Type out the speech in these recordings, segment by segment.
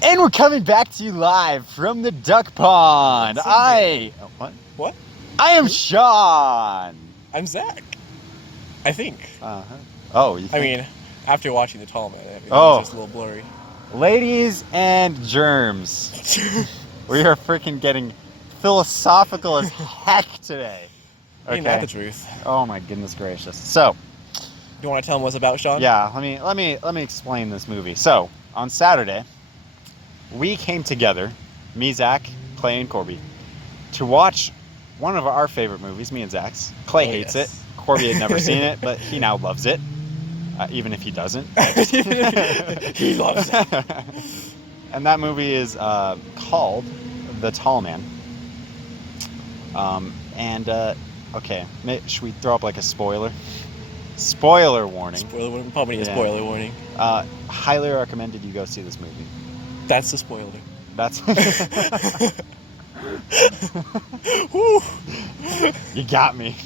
And we're coming back to you live from the duck pond. What? What? I am Sean. I'm Zach. I think. Oh, you think? I mean, after watching The Tall Man, everything's just a little blurry. Ladies and germs, we are freaking getting philosophical as heck today. Okay. Ain't that the truth? Oh my goodness gracious. So, you want to tell them what's about, Sean? Yeah, let me explain this movie. So, on Saturday, we came together, me, Zach, Clay, and Corby, to watch one of our favorite movies, me and Zach's. Clay hates it. Corby had never seen it, but he now loves it, even if he doesn't. He loves it. And that movie is called The Tall Man. Okay, should we throw up like a spoiler? Spoiler warning. Spoiler warning. Probably need a spoiler warning. Highly recommended you go see this movie. That's the spoiler. That's. You got me.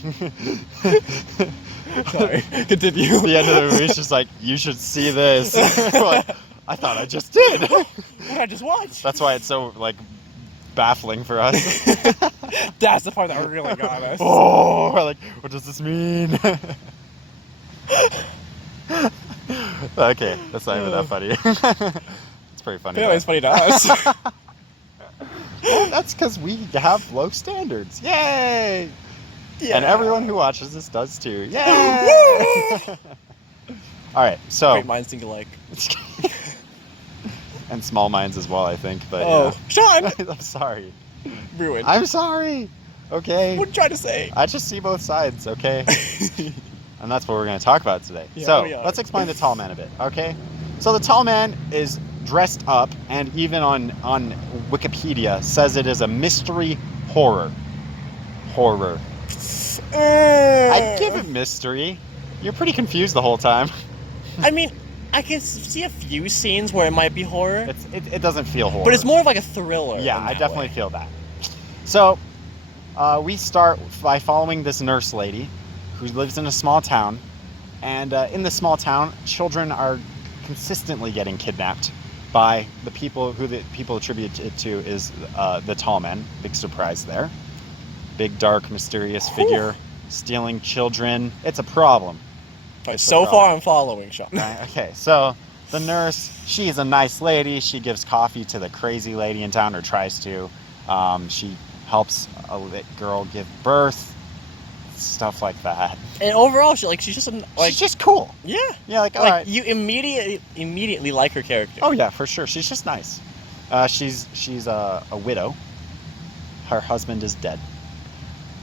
Sorry. Continue. The end of the movie is just like, you should see this. Like, I thought I just did. What did I just watch? That's why it's so like baffling for us. That's the part that really got us. Oh, we're like, what does this mean? Okay, that's not even that funny. It's pretty funny. Yeah, it's funny to us. Well, that's because we have low standards. Yay! Yeah. And everyone who watches this does too. Yay! All right, so. Great minds think alike. And small minds as well, I think. But Sean! I'm sorry. Ruined. I'm sorry. Okay. What are you trying to say? I just see both sides. Okay. And that's what we're going to talk about today. Yeah, so let's explain the Tall Man a bit. Okay. So the Tall Man is dressed up, and even on Wikipedia says it is a mystery horror. I'd give it mystery. You're pretty confused the whole time. I mean, I can see a few scenes where it might be horror. It doesn't feel horror. But it's more of like a thriller. Yeah, I definitely feel that. So we start by following this nurse lady who lives in a small town. And in this small town, children are consistently getting kidnapped by the people who the people attribute it to is the Tall Man. Big surprise there. Big, dark, mysterious figure stealing children. It's a problem. Right, so far I'm following, Sean. Right, okay, so the nurse, she's a nice lady. She gives coffee to the crazy lady in town, or tries to. She helps a girl give birth. Stuff like that. And overall, she's just cool. Yeah. Yeah, all right. You immediately like her character. Oh yeah, for sure. She's just nice. She's a widow. Her husband is dead.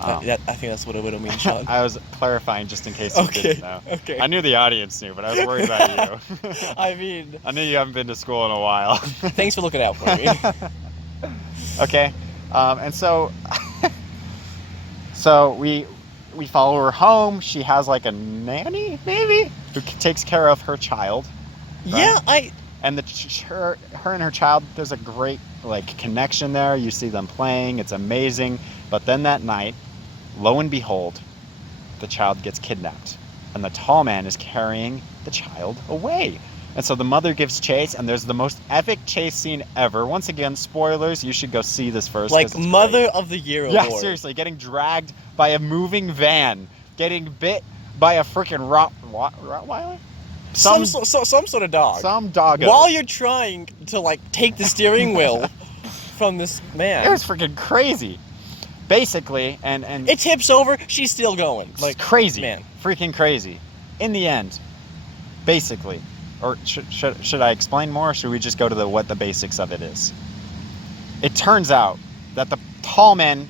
I think that's what a widow means, Sean. I was clarifying just in case you didn't know. Okay. I knew the audience knew, but I was worried about you. I mean, I knew you haven't been to school in a while. Thanks for looking out for me. Okay, and so we follow her home. She has like a nanny, maybe, who takes care of her child. Right? Yeah, And her and her child, there's a great like connection there. You see them playing. It's amazing. But then that night, lo and behold, the child gets kidnapped, and the Tall Man is carrying the child away. And so the mother gives chase, and there's the most epic chase scene ever. Once again, spoilers, you should go see this first. Like Mother of the Year award. Yeah, seriously, getting dragged by a moving van, getting bit by a freaking Rottweiler? Some sort of dog. Some doggo. While you're trying to like take the steering wheel from this man. It was freaking crazy. Basically, and it tips over, she's still going. Like crazy. Man. Freaking crazy. In the end, basically. Or should I explain more, or should we just go to what the basics of it is? It turns out that the Tall Man,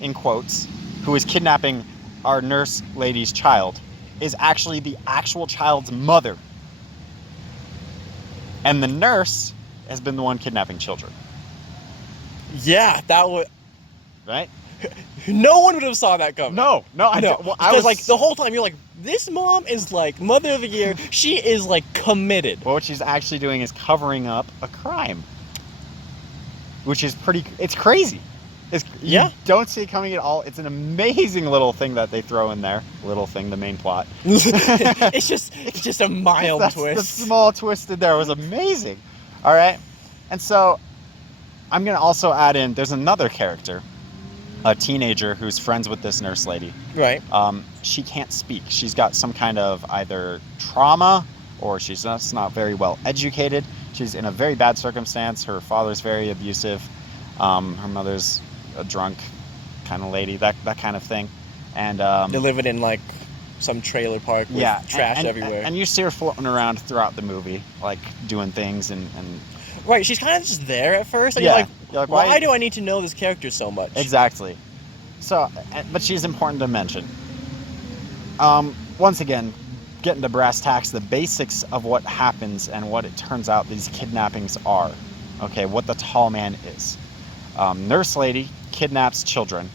in quotes, who is kidnapping our nurse lady's child, is actually the actual child's mother. And the nurse has been the one kidnapping children. Yeah, that would... Right? No one would have saw that coming. No. Because like the whole time you're like, this mom is like Mother of the Year. She is like committed. Well, what she's actually doing is covering up a crime, which is it's crazy. You don't see it coming at all. It's an amazing little thing that they throw in there. Little thing, the main plot. It's just a mild twist. The small twist in there was amazing. All right. And so I'm going to also add in, there's another character, a teenager who's friends with this nurse lady. Right. She can't speak. She's got some kind of either trauma or she's just not very well educated. She's in a very bad circumstance. Her father's very abusive. Her mother's a drunk kind of lady, that kind of thing. And They're living in like some trailer park with trash everywhere. And you see her floating around throughout the movie, like doing things and right, she's kind of just there at first, and yeah. you're like, why do I need to know this character so much? Exactly. So, but she's important to mention. Once again, getting to brass tacks, the basics of what happens and what it turns out these kidnappings are. Okay, what the tall man is. Nurse lady kidnaps children,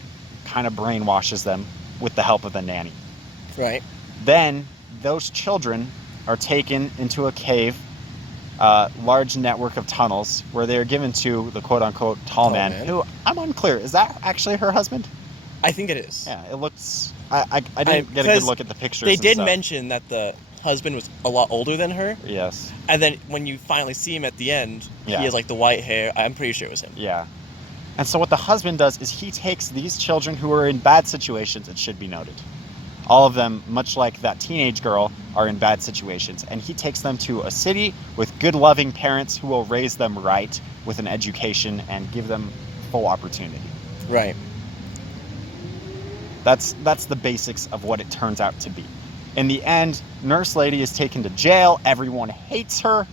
kind of brainwashes them with the help of the nanny. Right. Then those children are taken into a cave, large network of tunnels, where they are given to the quote-unquote tall man, who I'm unclear. Is that actually her husband? I think it is. Yeah, it looks... I didn't get a good look at the pictures. They did stuff. mention that the husband was a lot older than her. Yes. And then when you finally see him at the end, Yeah. he has like the white hair. I'm pretty sure it was him. Yeah. And so what the husband does is he takes these children who are in bad situations, it should be noted. All of them, much like that teenage girl, are in bad situations. And he takes them to a city with good, loving parents who will raise them right with an education and give them full opportunity. Right. That's the basics of what it turns out to be. In the end, Nurse Lady is taken to jail. Everyone hates her.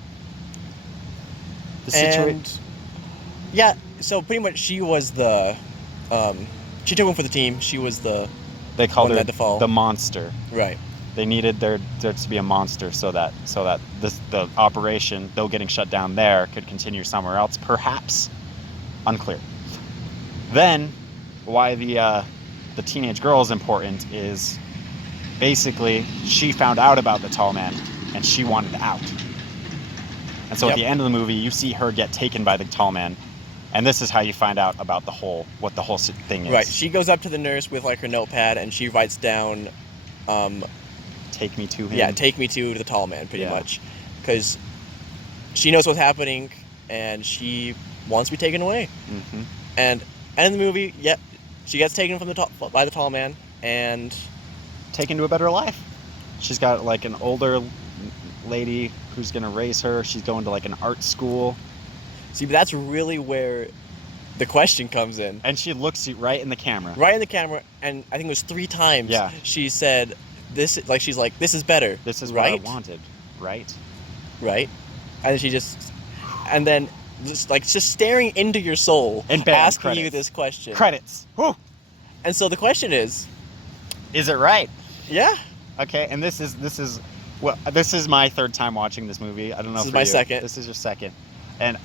Yeah, so pretty much she was the... she took one for the team. She was the... They called her the the monster. Right. They needed there to be a monster so that the operation, though getting shut down there, could continue somewhere else, perhaps. Unclear. Then, why the teenage girl is important is basically she found out about the tall man and she wanted out. And so at the end of the movie, you see her get taken by the tall man. And this is how you find out about what the whole thing is. Right. She goes up to the nurse with like her notepad and she writes down, take me to him. Yeah, take me to the tall man, pretty much, because she knows what's happening and she wants to be taken away. Mm-hmm. And in the movie, she gets taken by the tall man and taken to a better life. She's got like an older lady who's gonna raise her. She's going to like an art school. See, but that's really where the question comes in. And she looks you right in the camera. Right in the camera, and I think it was 3 times. Yeah. She said, she's like, this is better. This is right? what I wanted. Right? Right. And then just staring into your soul, and bam, asking credits. you this question. Credits. Woo! And so the question is it right? Yeah. Okay, and this is my 3rd time watching this movie. I don't know. This is my second. This is your second. And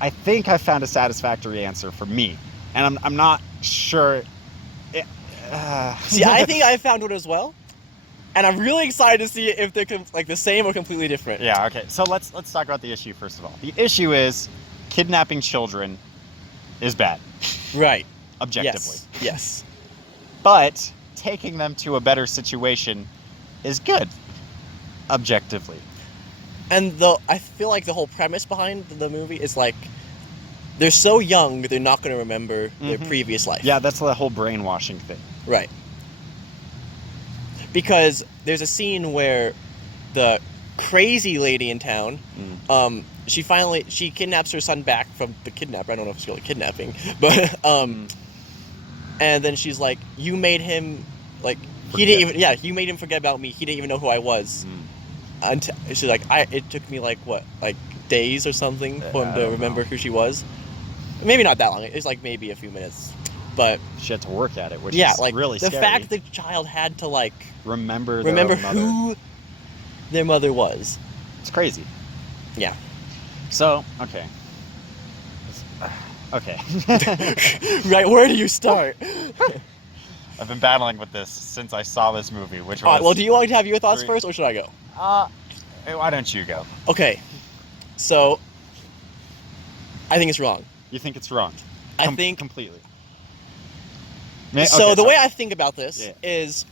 I think I found a satisfactory answer for me, and I'm not sure. See, I think I found one as well, and I'm really excited to see if they're like the same or completely different. Yeah. Okay. So let's talk about the issue first of all. The issue is kidnapping children is bad. Right. Objectively. Yes. But taking them to a better situation is good. Objectively. And I feel like the whole premise behind the movie is like, they're so young, they're not going to remember their previous life. Yeah, that's the whole brainwashing thing. Right. Because there's a scene where the crazy lady in town, she kidnaps her son back from the kidnapper. I don't know if it's really kidnapping, but and then she's like, you made him you made him forget about me. He didn't even know who I was. Until she's like, it took me like days or something for him to remember who she was. Maybe not that long. It's like maybe a few minutes, but she had to work at it, which is really the scary. fact the child had to like remember who their mother was. It's crazy. Yeah. So okay. Right. Where do you start? I've been battling with this since I saw this movie, which was... well, do you want to have your thoughts first, or should I go? Why don't you go? Okay. So, I think it's wrong. You think it's wrong? I think... Completely. So, the way I think about this is,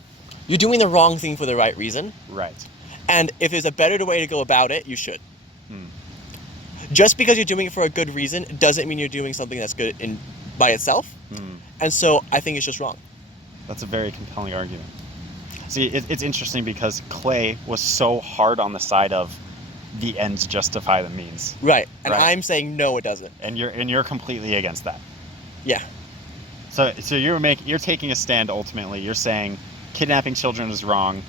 you're doing the wrong thing for the right reason. Right. And if there's a better way to go about it, you should. just because you're doing it for a good reason doesn't mean you're doing something that's good by itself. And so I think it's just wrong. That's a very compelling argument. See, it's interesting because Clay was so hard on the side of the ends justify the means. Right. And Right. I'm saying no, it doesn't. And you're completely against that. Yeah. So you're taking a stand ultimately. You're saying kidnapping children is wrong.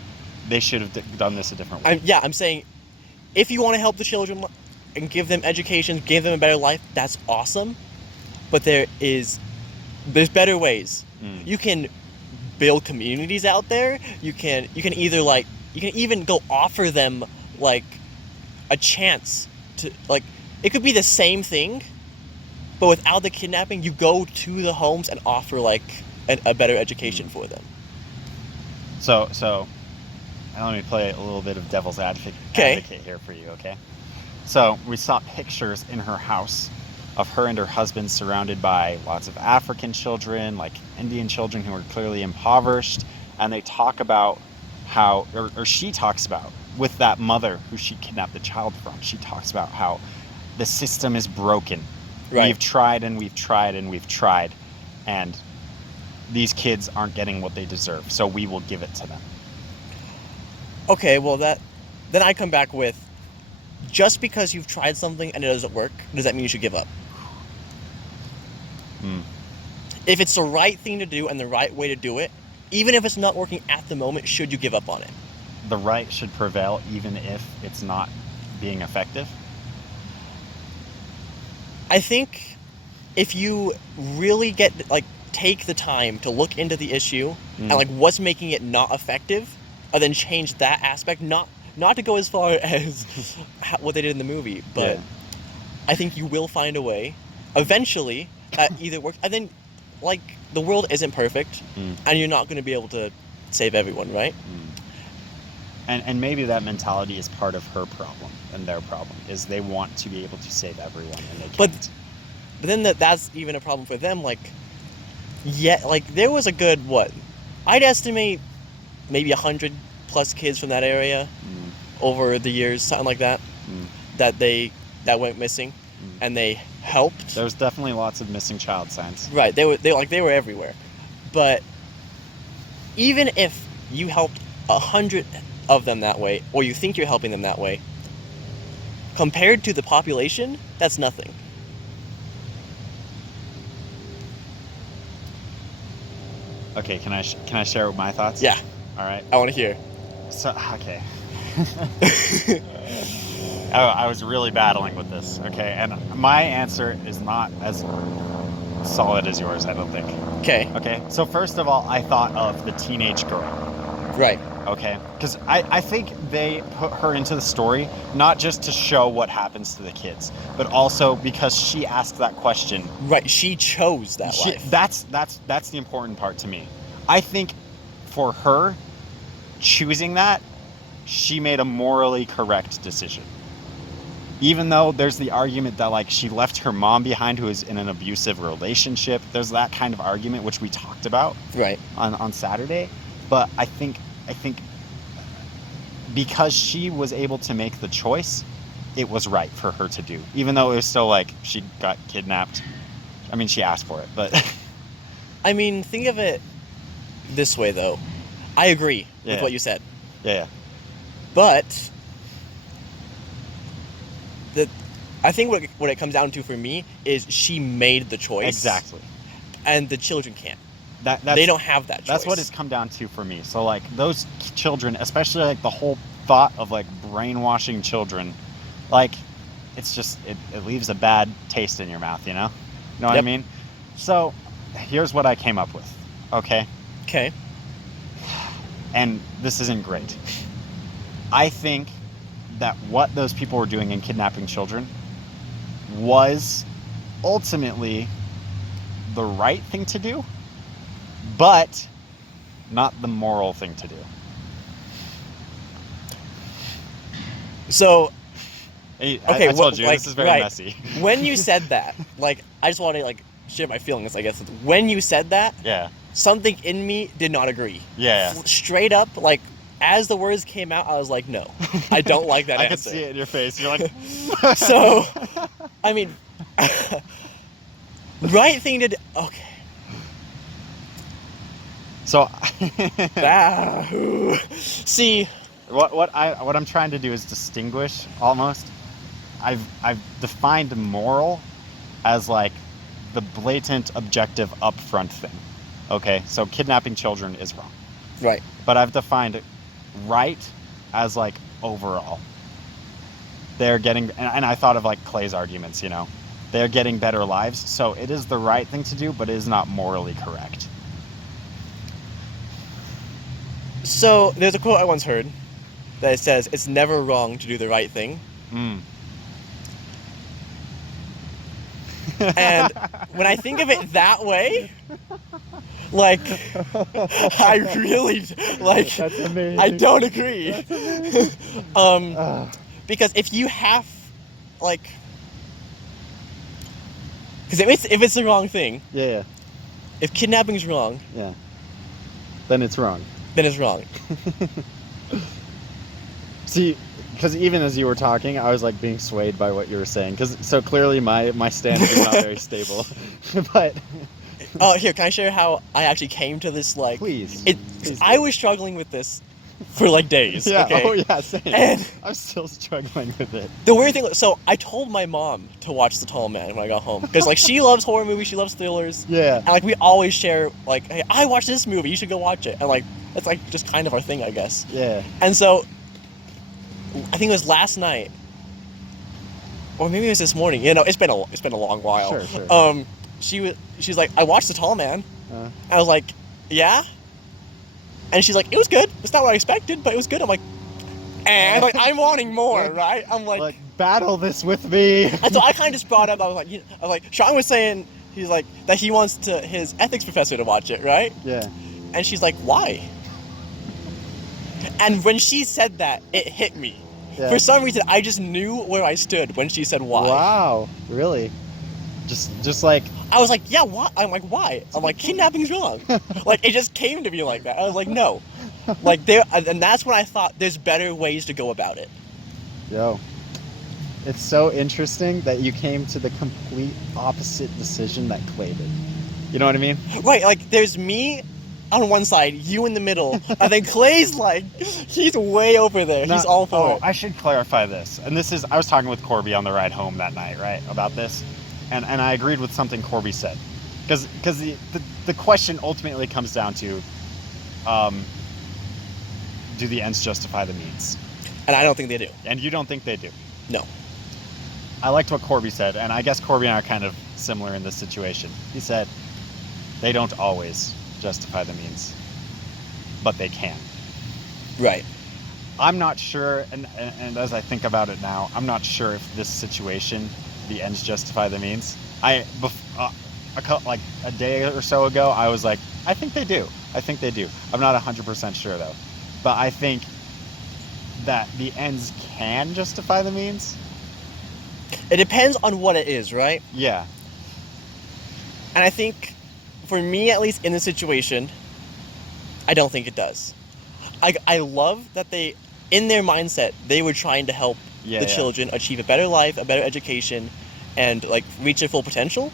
They should have done this a different way. I'm saying if you want to help the children and give them education, give them a better life, that's awesome. But there's better ways. You can build communities out there. You can either you can even go offer them like a chance to it could be the same thing, but without the kidnapping, you go to the homes and offer a better education for them. So now let me play a little bit of devil's advocate here for you, okay? So we saw pictures in her house of her and her husband surrounded by lots of African children, like Indian children who are clearly impoverished, and they talk about how, or she talks about, with that mother who she kidnapped the child from, she talks about how the system is broken. Right. We've tried and we've tried and we've tried, and these kids aren't getting what they deserve, so we will give it to them. Okay, well then I come back with, just because you've tried something and it doesn't work, does that mean you should give up? If it's the right thing to do and the right way to do it, even if it's not working at the moment, should you give up on it? The right should prevail even if it's not being effective? I think if you really take the time to look into the issue and what's making it not effective, and then change that aspect, not to go as far as what they did in the movie, but I think you will find a way eventually that either works. And then the world isn't perfect, and you're not going to be able to save everyone, right? And maybe that mentality is part of her problem and their problem, is they want to be able to save everyone and they can't. But then that's even a problem for them. There was a good, I'd estimate maybe 100 plus kids from that area over the years, something like that, that went missing, and they helped. There's definitely lots of missing child signs. Right, they were everywhere. But even if you helped 100 of them that way, or you think you're helping them that way, compared to the population, that's nothing. Okay, can I share my thoughts? Yeah. All right. I want to hear. So, okay. I was really battling with this, okay? And my answer is not as solid as yours, I don't think. Okay. Okay, so first of all, I thought of the teenage girl. Right. Okay? Because I think they put her into the story not just to show what happens to the kids, but also because she asked that question. Right, she chose that life. That's the important part to me. I think for her choosing that, she made a morally correct decision. Even though there's the argument that she left her mom behind who is in an abusive relationship, there's that kind of argument which we talked about right on Saturday. But I think because she was able to make the choice, it was right for her to do. Even though it was still she got kidnapped. I mean, she asked for it, but I mean, think of it this way though. I agree with what you said. Yeah. But I think what it comes down to for me is she made the choice. Exactly. And the children can't. They don't have that choice. That's what it's come down to for me. So those children, especially the whole thought of brainwashing children, it's just it leaves a bad taste in your mouth, you know? You know what I mean? So here's what I came up with. Okay? Okay. And this isn't great. I think that what those people were doing in kidnapping children was ultimately the right thing to do, but not the moral thing to do. So, I told you, this is very messy. When you said that, I just want to share my feelings, I guess. When you said that, yeah, something in me did not agree. Yeah. Straight up, as the words came out, I was like, no, I don't like that I answer. could see it in your face. You're like, So, I mean, right thing to do. Okay. So, See, what I'm trying to do is distinguish almost. I've defined moral as like the blatant, objective, upfront thing. Okay, so kidnapping children is wrong. right. But I've defined right as like overall. They're getting, and I thought of like Clay's arguments, you know, they're getting better lives. So it is the right thing to do, but it is not morally correct. So there's a quote I once heard that says, "It's never wrong to do the right thing." Mm. And when I think of it that way, like, I really, like, That's amazing. I don't agree. Ugh. Because if you have, like, because if it's the wrong thing, Yeah, if kidnapping's wrong, yeah. Then it's wrong. then it's wrong. See, because even as you were talking, I was like being swayed by what you were saying. Because so clearly my stance is not very stable. But Oh, here, can I share how I actually came to this, like... please. I was struggling with this for, like, days, Yeah. okay? Oh yeah. Same. And I'm still struggling with it. the weird thing... So, I told my mom to watch The Tall Man when I got home. Because, like, she loves horror movies, she loves thrillers. Yeah. And, like, we always share, like, hey, I watched this movie, you should go watch it. And, like, that's, like, just kind of our thing, I guess. Yeah. And so, I think it was last night, or maybe it was this morning. You know, it's been a long while. Sure. She's like, I watched The Tall Man. Uh, I was like, yeah? And she's like, it was good. It's not what I expected, but it was good. I'm like, and like, I'm wanting more, right? I'm like battle this with me. and so I kind of just brought up, I was like, Sean was saying, he's like, that he wants his ethics professor to watch it, right? Yeah. And she's like, why? And when she said that, it hit me. Yeah. For some reason, I just knew where I stood when she said why. Wow. Really? Just like. I was like, yeah, why? I'm like, why? I'm like, kidnapping's wrong. Like, it just came to me like that. I was like, no. Like, and that's when I thought there's better ways to go about it. Yo. It's so interesting that you came to the complete opposite decision that Clay did. You know what I mean? Right, like, there's me on one side, you in the middle, and then Clay's like, he's way over there. He's all for it. I should clarify this. And this is, I was talking with Corby on the ride home that night, right, about this. And I agreed with something Corby said. Because the question ultimately comes down to, do the ends justify the means? And I don't think they do. And you don't think they do? No. I liked what Corby said, and I guess Corby and I are kind of similar in this situation. He said, they don't always justify the means, but they can. Right. I'm not sure, and as I think about it now, I'm not sure if this situation, the ends justify the means. Like a day or so ago, I was like, I think they do. I'm not 100% sure though, but I think that the ends can justify the means. It depends on what it is, right? Yeah. And I think, for me at least in this situation, I don't think it does. I love that they, in their mindset, they were trying to help the children achieve a better life, a better education, and like reach their full potential.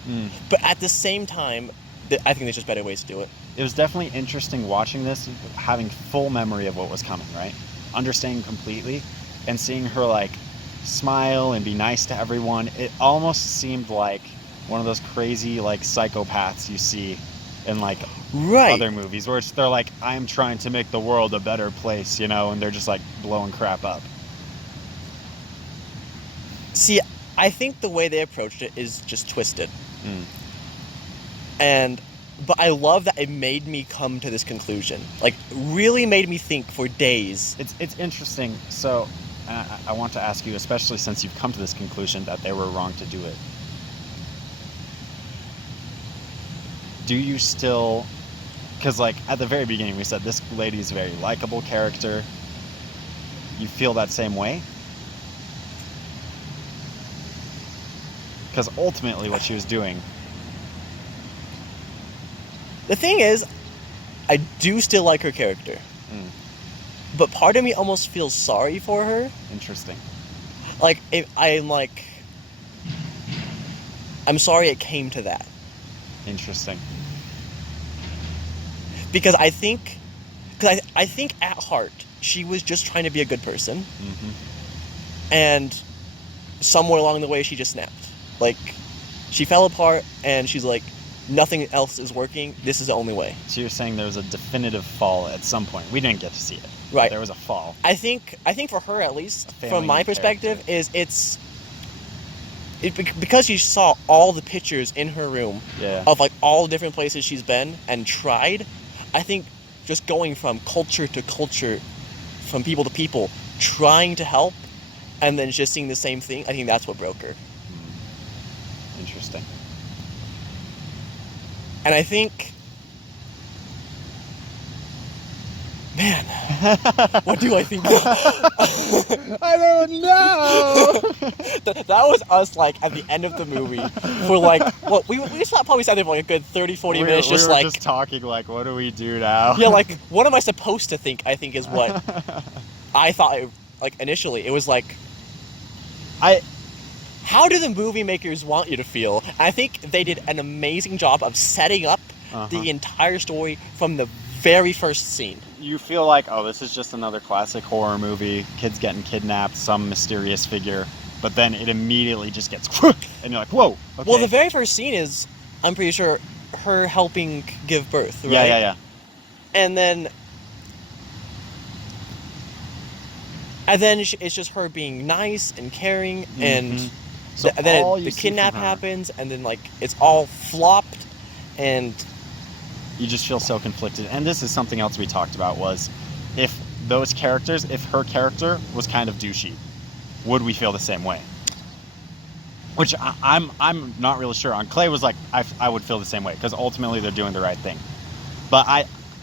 But at the same time, I think there's just better ways to do it. It was definitely interesting watching this, having full memory of what was coming, right? Understanding completely, and seeing her like smile and be nice to everyone. It almost seemed like one of those crazy like psychopaths you see in like other movies where they're like, I'm trying to make the world a better place, you know, and they're just like blowing crap up. See, I think the way they approached it is just twisted. But I love that it made me come to this conclusion. Like, really made me think for days. It's interesting. So I want to ask you, especially since you've come to this conclusion that they were wrong to do it. Do you still, because like at the very beginning we said this lady is a very likable character. You feel that same way? Because ultimately what she was doing. The thing is, I do still like her character. but part of me almost feels sorry for her. Interesting. Like, I'm sorry it came to that. Interesting. Because I think at heart, she was just trying to be a good person. Mm-hmm. And somewhere along the way, she just snapped. Like, she fell apart, and she's like, nothing else is working. This is the only way. So you're saying there was a definitive fall at some point. We didn't get to see it. Right. There was a fall. I think for her, at least, from my perspective, because she saw all the pictures in her room of like all the different places she's been and tried. I think just going from culture to culture, from people to people, trying to help, and then just seeing the same thing, I think that's what broke her. Interesting. And I think, man, what do I think? I don't know. That was us, like, at the end of the movie. We're like, well, we probably sat there for like a good 30, 40 minutes, we just were like... just talking, like, what do we do now? Yeah, like, what am I supposed to think, I think is what I thought, like, initially. It was like... How do the movie makers want you to feel? I think they did an amazing job of setting up the entire story from the very first scene. You feel like, oh, this is just another classic horror movie, kids getting kidnapped, some mysterious figure, but then it immediately just gets and you're like, whoa, okay. Well, the very first scene is, I'm pretty sure, her helping give birth, right? Yeah. And then it's just her being nice and caring, and so then the kidnap happens, and then like it's all flopped, and you just feel so conflicted. And this is something else we talked about, was if her character was kind of douchey, would we feel the same way? Which I'm not really sure on. Clay was like, I would feel the same way, because ultimately they're doing the right thing. But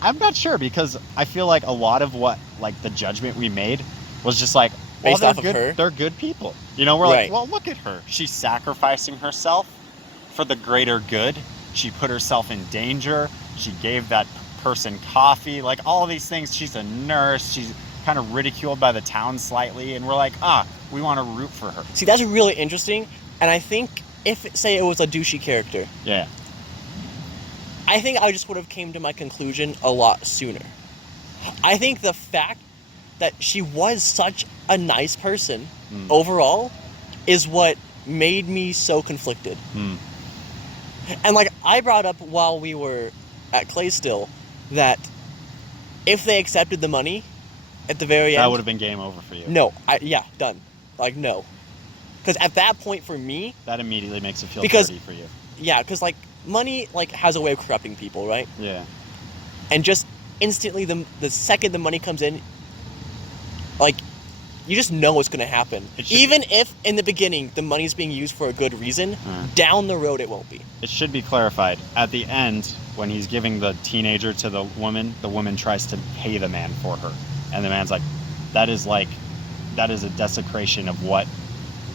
I'm not sure, because I feel like a lot of what, like, the judgment we made was just like, based off of her. They're good people. You know, we're like, well, look at her. She's sacrificing herself for the greater good. She put herself in danger. She gave that person coffee. Like, all of these things. She's a nurse. She's kind of ridiculed by the town slightly. And we're like, we want to root for her. See, that's really interesting. And I think if, say, it was a douchey character. Yeah. I think I just would have came to my conclusion a lot sooner. I think the fact that she was such a nice person overall is what made me so conflicted. And like I brought up while we were at Clay still, that if they accepted the money at the very end, that would have been game over for you. No, done. Like, no. Because at that point for me, that immediately makes it feel dirty for you. Yeah, because like money like has a way of corrupting people, right? Yeah. And just instantly the second the money comes in, like, you just know what's going to happen. Even if in the beginning the money's being used for a good reason, down the road it won't be. It should be clarified. At the end, when he's giving the teenager to the woman tries to pay the man for her. And the man's like, that is a desecration of what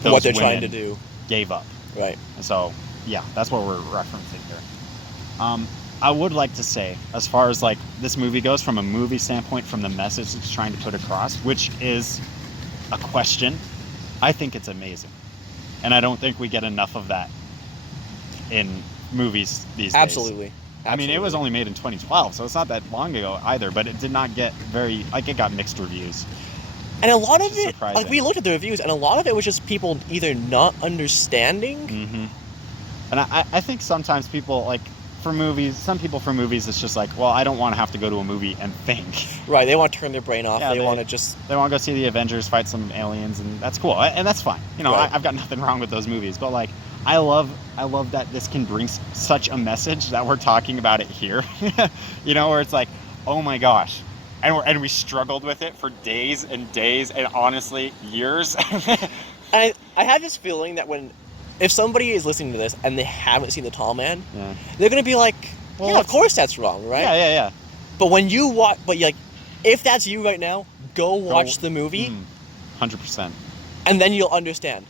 they're trying to do. Gave up. Right. And so, yeah, that's what we're referencing here. I would like to say, as far as like this movie goes, from a movie standpoint, from the message it's trying to put across, which is a question, I think it's amazing. And I don't think we get enough of that in movies these days. Absolutely. I mean, it was only made in 2012, so it's not that long ago either, but it did not get it got mixed reviews. And a lot of it, like, we looked at the reviews, and a lot of it was just people either not understanding. And I think sometimes people, like, some people for movies, it's just like, well, I don't want to have to go to a movie and think. Right, they want to turn their brain off. Yeah, they want to go see the Avengers fight some aliens, and that's cool, and that's fine. You know, right. I've got nothing wrong with those movies, but like, I love that this can bring such a message that we're talking about it here. You know, where it's like, oh my gosh, and we struggled with it for days and days, and honestly, years. I have this feeling that if somebody is listening to this and they haven't seen The Tall Man, they're gonna be like, well, yeah, of course that's wrong, right? Yeah. But when you watch, if that's you right now, go watch the movie. 100%. And then you'll understand.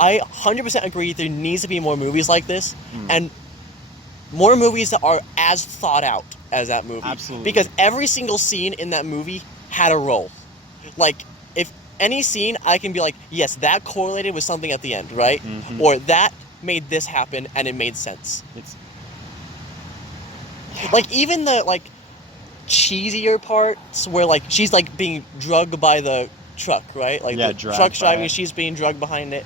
I 100% agree. There needs to be more movies like this, and more movies that are as thought out as that movie. Absolutely. Because every single scene in that movie had a role. Like, if any scene, I can be like, yes, that correlated with something at the end, right? Mhm. Or that made this happen and it made sense. It's Like, even the, like, cheesier parts where, like, she's, like, being drugged by the truck, right? Like, Yeah, the dragged truck's by driving, it. she's being drugged behind it.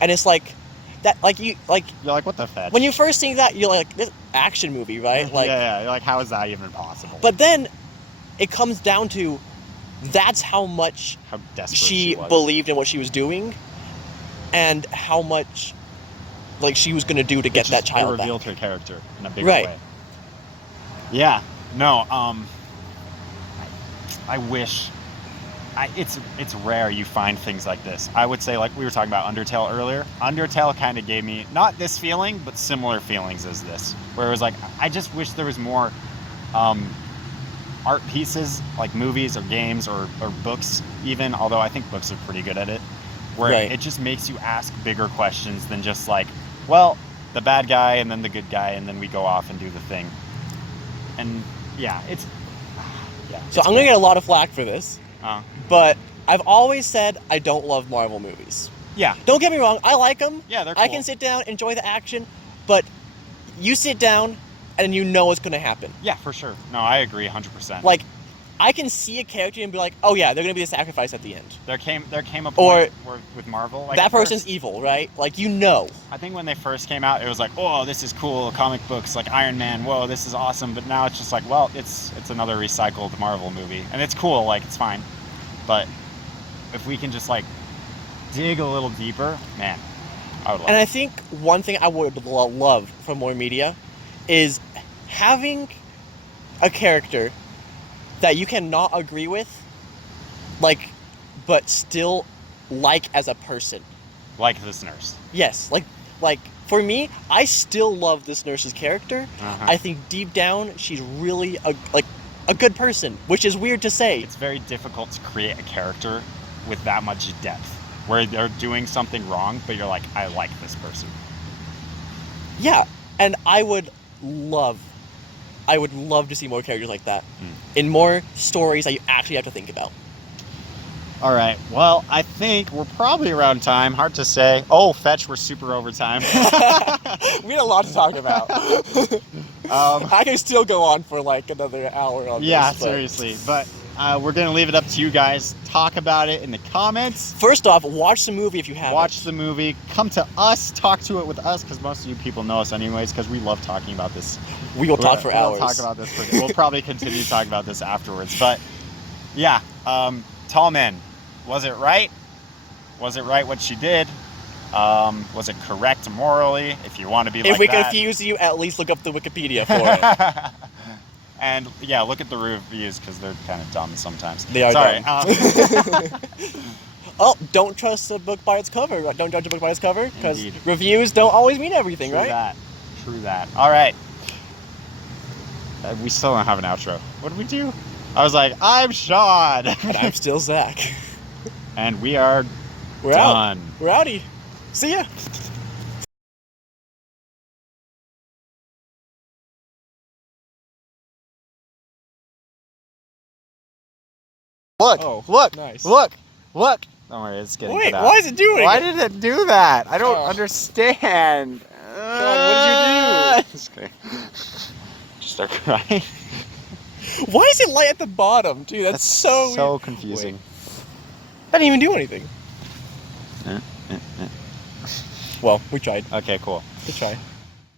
And it's like, that, like, you're like, what the fetch? when you first see that, you're like, this action movie, right? Like, yeah, you're like, how is that even possible? but then it comes down to that's how much how desperate she was. believed in what she was doing and how much, like, she was going to do to get that child It revealed back. her character in a bigger Right. way. Yeah. No. I wish. It's rare you find things like this. I would say, like we were talking about Undertale earlier. Undertale kind of gave me not this feeling, but similar feelings as this, where it was like, I just wish there was more art pieces, like movies or games or books even, although I think books are pretty good at it, where Right. it just makes you ask bigger questions than just like, well, the bad guy and then the good guy and then we go off and do the thing. And yeah, it's So I'm going to get a lot of flack for this, but I've always said I don't love Marvel movies. Yeah. Don't get me wrong, I like them. Yeah, they're cool. I can sit down, enjoy the action, but you sit down and you know what's going to happen. Yeah, for sure. No, I agree 100%. Like, I can see a character and be like, oh yeah, they're going to be the sacrifice at the end. There came a point Or where, with Marvel, like that at person's first, evil, right? Like, you know. I think when they first came out, it was like, oh, this is cool, comic books, like Iron Man, whoa, this is awesome. But now it's just like, well, it's another recycled Marvel movie. And it's cool, like, it's fine. But if we can just, like, dig a little deeper, man, I would love And it. I think one thing I would love from more media is having a character that you cannot agree with, like, but still like as a person. Like this nurse. Yes, like for me, I still love this nurse's character. Uh-huh. I think deep down she's really a good person, which is weird to say. It's very difficult to create a character with that much depth, where they're doing something wrong, but you're like, I like this person. Yeah, and I would love to see more characters like that in more stories that you actually have to think about. All right. Well, I think we're probably around time. Hard to say. Oh, fetch, we're super over time. We had a lot to talk about. I can still go on for like another hour on yeah, this. But seriously. But we're going to leave it up to you guys. Talk about it in the comments. first off, watch the movie if you haven't. Watch the movie. Come to us. Talk to it with us, because most of you people know us anyways, because we love talking about this. We will talk for hours. We'll talk about this. We'll probably continue talking about this afterwards. But yeah, Tall Men. Was it right? Was it right what she did? Was it correct morally? If you want to be like that. If we confuse you, at least look up the Wikipedia for it. And yeah, look at the reviews, because they're kind of dumb sometimes. They are Sorry. dumb. Oh, don't trust a book by its cover. Don't judge a book by its cover, because Indeed. reviews don't always mean everything, True right? that. True that. All right. We still don't have an outro. What did we do? I was like, I'm Sean. And I'm still Zach. And we are We're done. out. We're outie. See ya. Look, Oh, look, nice. look. Don't worry, it's getting Wait, cut out. why is it doing Why it? did it do that? I don't Oh. understand. what did you do? Just kidding. Just start crying. Why is it light at the bottom, too? That's so weird. confusing. I didn't even do anything. Well, we tried. Okay, cool. Good try.